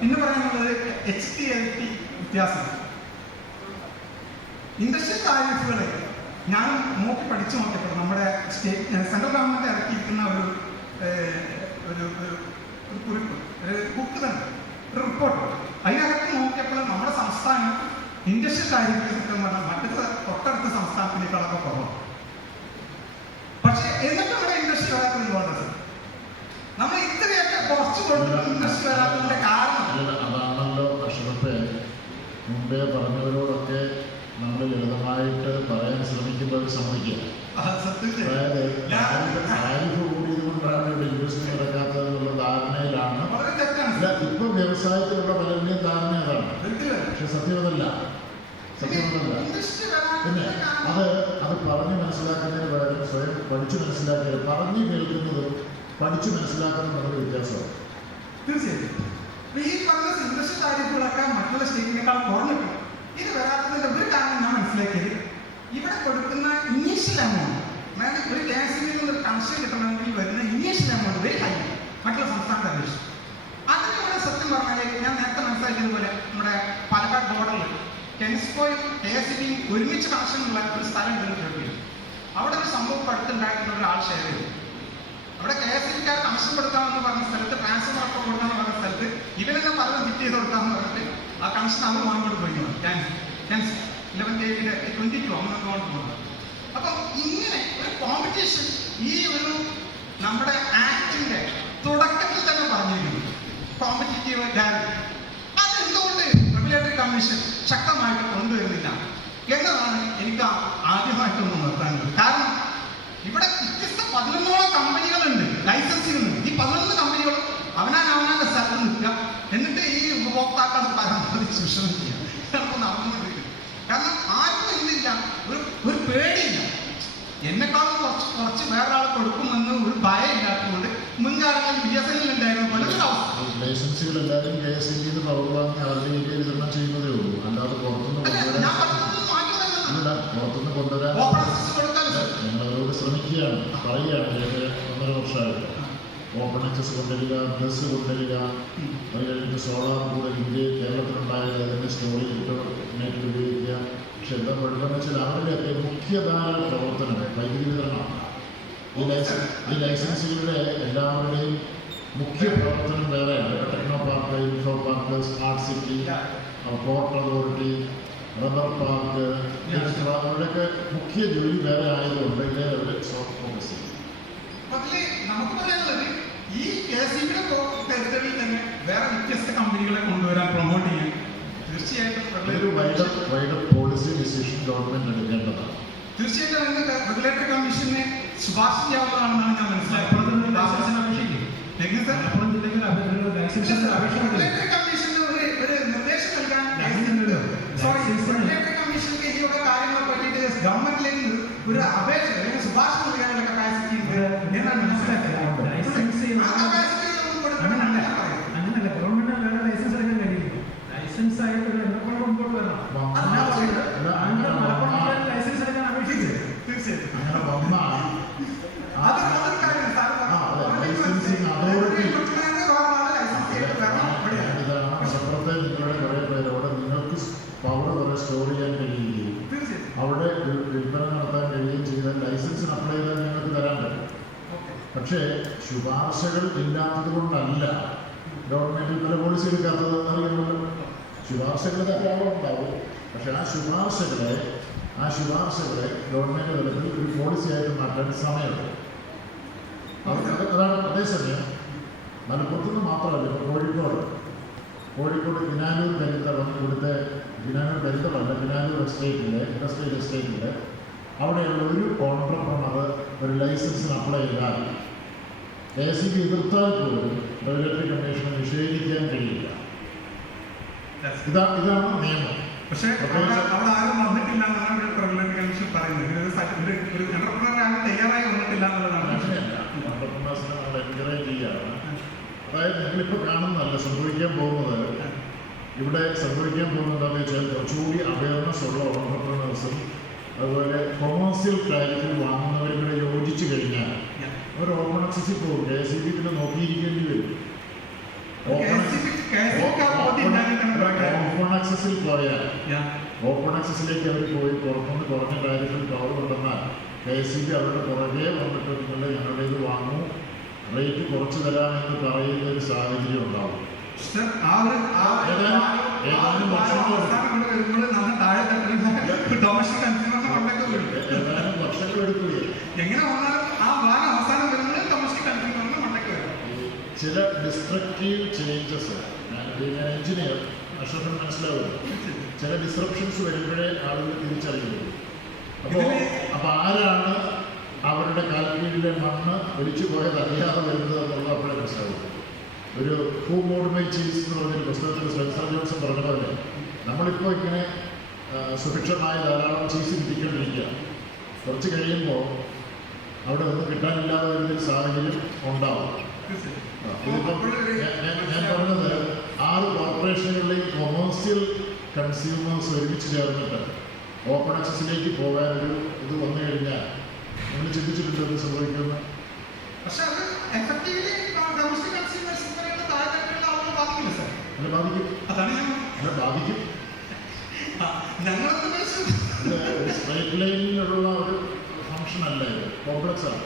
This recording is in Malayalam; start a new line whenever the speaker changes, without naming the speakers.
പിന്നെ പറയാനുള്ളത് എച്ച് ടി എൽ ടി വ്യത്യാസം. ഇൻഡസ്ട്രിയൽ താരിഫുകൾ ഞാൻ നോക്കി പഠിച്ചു നോക്കിയപ്പോൾ നമ്മുടെ സ്റ്റേറ്റ് സെൻട്രൽ ഗവൺമെന്റ് ഇറക്കിയിരിക്കുന്ന ഒരു ഒരു ഒരു കുറിപ്പ് ഒരു ബുക്ക് തന്നെ ഒരു റിപ്പോർട്ട് അതിനകത്ത് നോക്കിയപ്പോൾ നമ്മുടെ സംസ്ഥാനം ഇൻഡസ്ട്രിയൽ താരിഫ് സിസ്റ്റം പറഞ്ഞാൽ മറ്റു തൊട്ടടുത്ത സംസ്ഥാനത്തിനേക്കാളൊക്കെ കുറവാണ് പക്ഷേ എന്നിട്ട് നമ്മുടെ ഇൻഡസ്ട്രി നമ്മൾ കൊടുക്കുന്ന വരാത്തതിന്റെ കാരണം.
അതാണല്ലോ അഷ്റഫ് മുമ്പേ പറഞ്ഞവരോടൊക്കെ നമ്മൾ ലളിതമായിട്ട് പറയാൻ ശ്രമിക്കുമ്പോൾ സമ്മതിക്കുക അതായത് താരിഫ് കൂടിയത് കൊണ്ടാണ് ഇവിടെ ഇൻവെസ്റ്റ് നടക്കാത്തത് എന്നുള്ള ധാരണയിലാണ്. ഇപ്പൊ വ്യവസായത്തിലുള്ള പലരുടെയും ധാരണ അതാണ്. പക്ഷെ സത്യമതല്ല. സത്യമതല്ല. പിന്നെ അത് അത് പറഞ്ഞ് മനസ്സിലാക്കുന്നതിന് പകരം സ്വയം പഠിച്ചു മനസ്സിലാക്കിയത്. പറഞ്ഞു കേൾക്കുന്നതും പഠിച്ചു മനസ്സിലാക്കണം വളരെ വ്യത്യാസമാണ്
തീർച്ചയായിട്ടും. ഈ പറഞ്ഞ ഇൻഡസ്ട്രി താരിഫുകളൊക്കെ മറ്റുള്ള സ്റ്റേറ്റിനേക്കാൾ കുറഞ്ഞിട്ടുണ്ട്. ഇത് വരാത്തതിന്റെ ഒരു കാരണം ഞാൻ മനസ്സിലാക്കിയത് ഇവിടെ കൊടുക്കുന്ന ഇനീഷ്യൽ എമൗണ്ട് അതായത് ഒരു എസ് നിന്ന് ഒരു കണക്ഷൻ കിട്ടണമെങ്കിൽ വരുന്ന ഇനീഷ്യൽ എമൗണ്ട് വെരി ഹൈ മറ്റുള്ള സംസ്ഥാനത്തെ അപേക്ഷിച്ച്. അതിന് ഇവിടെ സത്യം പറഞ്ഞാൽ ഞാൻ നേരത്തെ മനസ്സിലാക്കിയതുപോലെ നമ്മുടെ പാലക്കാട് ബോർഡറിൽ ടെൻസ്കോയും കെ എസ് ഒരുമിച്ച് കണക്ഷൻ ഉള്ള ഒരു സ്ഥലം ഉണ്ടെന്ന് അവിടെ ഒരു സംഭവം അടുത്തുണ്ടായിട്ടുള്ള ഒരാൾ ഷെയർ കൊടുക്കാമെന്ന് പറഞ്ഞ സ്ഥലത്ത് ട്രാൻസ്ഫർ ഒക്കെ കൊടുക്കാന്ന് പറഞ്ഞ സ്ഥലത്ത് ഇവരെല്ലാം പറഞ്ഞ് ഫിറ്റ് ചെയ്ത് കൊടുക്കാന്ന് പറഞ്ഞിട്ട് ആ കണക്ഷൻ അവർ വാങ്ങിക്കൊണ്ട് പോയി ക്യാൻസൽ ഇലവൻ ട്വന്റി ടു അങ്ങനെ പോകുന്നത് അപ്പം ഇങ്ങനെ ഒരു കോമ്പറ്റീഷൻ ഈ ഒരു നമ്മുടെ ആക്ടിന്റെ തുടക്കത്തിൽ തന്നെ പറഞ്ഞിരിക്കുന്നു കോമ്പറ്റീറ്റീവ് ഡയറി അതെന്തുകൊണ്ട്? റെഗുലേറ്ററി കമ്മീഷൻ ശക്തമായിട്ട് കൊണ്ടുവരുന്നില്ല എന്നതാണ് എനിക്ക് ആദ്യമായിട്ടൊന്ന് നിർത്താനുള്ളത് കാരണം ഇവിടെ വ്യത്യസ്ത പതിനൊന്നോളം കമ്പനികളുണ്ട് ലൈസൻസുകളുണ്ട് ഈ പതിനൊന്ന് കമ്പനികളും അവനാൻ അവനാന്റെ സ്ഥലത്ത് നിൽക്കുക എന്നിട്ട് ഈ ഉപഭോക്താക്കൾ പരമാവധി ശുശ്രൂഷിക്കുക ചെയ്യുക ഇതാണ് നടന്നുകൊണ്ടിരിക്കുന്നത് കാരണം ആർക്കും ഇന്നില്ല ഒരു ഒരു പേടിയില്ല. എന്നെക്കാളും കുറച്ച് കുറച്ച് വേറൊരാൾ കൊടുക്കുമെന്ന് ഒരു ഭയം ഇല്ലാത്തതുകൊണ്ട് മുൻകാലങ്ങളിൽ ബി എസ് എൻ ഉണ്ടായിരുന്ന പോലെ ഒരു അവസ്ഥ.
ലൈസൻസുകൾ എല്ലാവരും കെ എസ് പവർ വാങ്ങി അവരുടെ വിതരണം ചെയ്യുന്നതേ ഉള്ളൂ. അല്ലാതെ പുറത്തുനിന്ന് പുറത്തുനിന്ന് കൊണ്ടുവരാൻ ശ്രമിക്കുകയാണ്. പറയുകയാണ്. ഒന്നര വർഷമായിട്ട്. ഓപ്പൺ ആക്സസ് കൊണ്ടുവരിക ബസ് കൊണ്ടുവരിക. അത് കഴിഞ്ഞിട്ട് സോളാർ കൂടെ ഇന്ത്യയിൽ കേരളത്തിലുണ്ടായത് അതിന്റെ സ്റ്റോറേജ് ഇന്റർനെറ്റിൽ ഉപയോഗിക്കുക പക്ഷെ എന്താ കുഴപ്പമെന്ന് വെച്ചാൽ അവരുടെയൊക്കെ മുഖ്യധാര പ്രവർത്തനങ്ങൾ വൈദ്യുതി വിതരണമാണ് ഈ ലൈസൻസ് ഈ ലൈസൻസുകളുടെ എല്ലാവരുടെയും മുഖ്യ പ്രവർത്തനം വേറെയാണ് Technopark Infopark smart city port authority rubber park അവരുടെയൊക്കെ മുഖ്യ ജോലി വേറെ ആയതുകൊണ്ട് ഇതേ അവർ ഫോക്കസ് ചെയ്യും
നമുക്ക് ഈ കെ സി ബിയുടെ ടെറിട്ടറിയിൽ തന്നെ വേറെ വ്യത്യസ്ത കമ്പനികളെ കൊണ്ടുവരാൻ പ്രൊമോട്ട് ചെയ്യാൻ തീർച്ചയായിട്ടും
പോളിസി ഡിസിഷൻ ഗവൺമെന്റ് എടുക്കേണ്ടതാണ്.
തീർച്ചയായിട്ടും അതിന് റെഗുലേറ്ററി കമ്മീഷനെ ശുപാർശ ചെയ്യാവുന്നതാണെന്നാണ് ഞാൻ മനസ്സിലാക്കുന്നത്. കമ്മീഷന് ഒരു ഒരു നിർദ്ദേശം നൽകാൻ സോറി റെഗുലേറ്ററി കമ്മീഷന് ഈ വക കാര്യങ്ങളെ പറ്റിയിട്ട് ഗവൺമെന്റിലേക്ക് ഒരു അപേക്ഷ അല്ലെങ്കിൽ ശുപാർശ നൽകാനുള്ള കപ്പാസിറ്റി ഉണ്ട്. എന്നാണ് മനസ്സിലാക്കിയത് പറയുന്നത്
അങ്ങനല്ല. ഗവൺമെന്റ് വേറെ ലൈസൻസ് എടുക്കാൻ കഴിയില്ല. ലൈസൻസ് ആയിട്ട് ഒരു എണ്ണക്കുളം മുമ്പോട്ട് വരണം. മലപ്പുറം ലൈസൻസ് എടുക്കാൻ അപേക്ഷിച്ചത്.
തീർച്ചയായിട്ടും.
അങ്ങനെ വന്നാൽ
അത് അതൊരു കാര്യമാണ് സാർ
ആ, അവിടെ
licensing
പക്ഷേ ശുപാർശകൾ ഇല്ലാത്തത് കൊണ്ടല്ല ഗവൺമെന്റിൽ പല പോളിസി എടുക്കാത്തത് എന്നറിയാമല്ലോ ശുപാർശകൾ ധാരാളം ഉണ്ടാവും. പക്ഷെ ആ ശുപാർശകളെ ആ ശുപാർശകളെ ഗവൺമെന്റ് തലത്തിൽ ഒരു പോളിസിയായിട്ട് മാറ്റാൻ സമയമുണ്ട്. അത് അത് അതാണ് അതേസമയം മലപ്പുറത്തുനിന്ന് മാത്രമല്ല ഇപ്പോൾ കോഴിക്കോട്. കോഴിക്കോട് ഗിനാനൂർ കരിന്തളം ഇവിടുത്തെ ഗിനാനൂർ കരിന്തളമല്ല ഗിനാനൂർ എസ്റ്റേറ്റിലെ ഇൻഡസ്ട്രിയൽ എസ്റ്റേറ്റിലെ അവിടെയുള്ള ഒരു ഓൺട്രപ്രണർ ഒരു ലൈസൻസിന് അപ്ലൈ ചെയ്താൽ കെ സി ബി എതിർത്താൽ പോലും റെഗുലേറ്ററി കമ്മീഷന് നിഷേധിക്കാൻ കഴിയില്ല. ഇതാ ഇതാണ് നിയമം.
പക്ഷേ അവിടെ ആരും വന്നിട്ടില്ല എന്നാണ് റെഗുലേറ്ററി കമ്മീഷൻ പറയുന്നത്. ഒരു എന്റർപ്രണർ ആരും തയ്യാറായി വന്നിട്ടില്ല എന്നുള്ളതാണ്.
അങ്ങനെയല്ല. ഓൺട്രപ്രണേഴ്സിനെ നമ്മൾ എൻകറേജ് ചെയ്യുകയാണ്. അതായത് നിങ്ങളിപ്പോൾ കാണുന്നതല്ല സംഭവിക്കാൻ പോകുന്നത്. ഇവിടെ സംഭവിക്കാൻ പോകുന്നത് എന്താണെന്ന് വെച്ചാൽ കുറച്ചുകൂടി അവയർനെസ് ഉള്ള ഓണർപ്രണേഴ്സും അതുപോലെ കൊമേഴ്സ്യൽ കാര്യത്തിൽ വാങ്ങുന്നവരും കൂടെ യോജിച്ചു കഴിഞ്ഞാൽ അവർ ഓപ്പൺ അക്സസിൽ പോകും കെ എസ് ഇ ബി പിന്നെ നോക്കിയിരിക്കേണ്ടി വരും. ഓപ്പൺ
KCB
പോയാൽ ഓപ്പൺ ആക്സസിലേക്ക് അവർ പോയി. പുറത്തുനിന്ന് കുറഞ്ഞ കാര്യത്തിൽ പവർ കൊണ്ടുവന്നാൽ കെ എസ് ഇ ബി അവരുടെ പുറകെ വന്നിട്ട് നിങ്ങൾ ഞങ്ങളുടെ ഇത് വാങ്ങൂ. റേറ്റ് കുറച്ച് തരാമെന്ന് പറയുന്ന ഒരു സാഹചര്യം ഉണ്ടാവും.
ഒരു ഒരു
ഏതാനും-
ഒരു
വർഷങ്ങൾ
അവസാനം എങ്ങനെ വരുമ്പോൾ ആ താഴെ തട്ടുന്ന ഡൊമസ്റ്റിക് കൺസ്യൂമറിന്റെ കൊണ്ടൊക്കെ വരും
ഏതാനും വർഷങ്ങൾ എടുക്കുകയും
എങ്ങനെ വന്നാലും ആ ഭാരം അവസാനം വരുന്നത് ഡൊമസ്റ്റിക് കൺസ്യൂമറിന്റെ കൊണ്ടൊക്കെ വരും
ഈ ചില ഡിസ്ട്രക്റ്റീവ് ചേഞ്ചസ് ഞാൻ ഞാൻ എഞ്ചിനീയർ അക്ഷരം മനസ്സിലാവുന്നു ചില ഡിസ്ട്രപ്ഷൻസ് വരുമ്പോഴേ ആളുകൾ തിരിച്ചറിയുള്ളൂ. അപ്പോൾ അപ്പോൾ ആരാണ് അവരുടെ കാൽക്കീഴിലെ മണ്ണ് ഒലിച്ചു പോയത് അറിയാതെ വരുന്നത് എന്നുള്ളത് അപ്പോഴേ മനസ്സിലാവും. ഒരു ഹൂ മോഡ് മൈ ചീസ് എന്ന് പറഞ്ഞൊരു പുസ്തകത്തിൽ സ്പെൻസർ ജോൺസൺ പറഞ്ഞ പോലെ നമ്മളിപ്പോൾ ഇങ്ങനെ സുഭിക്ഷമായ ധാരാളം ചീസ് കിട്ടിക്കൊണ്ടിരിക്കുക കുറച്ച് കഴിയുമ്പോൾ അവിടെ ഒന്നും കിട്ടാനില്ലാതെ വരുന്നൊരു സാഹചര്യം ഉണ്ടാവും. ഞാൻ- പറഞ്ഞത് ആറ് കോർപ്പറേഷനുകളിലെയും കൊമേഴ്സ്യൽ കൺസ്യൂമേഴ്സ് ഒരുമിച്ച് ചേർന്നിട്ട് ഓപ്പൺ ആക്സസിലേക്ക് ഒരു ഇത് വന്നു കഴിഞ്ഞാൽ നിങ്ങൾ ചിന്തിച്ചിട്ടുണ്ട്
അത്
അല്ല ബാധിക്കും. അല്ല സ്ട്രൈറ്റ് ലൈനിലുള്ള ഒരു ഫംഗ്ഷൻ അല്ല ഇത്. കോംപ്ലക്സ് ആണ്.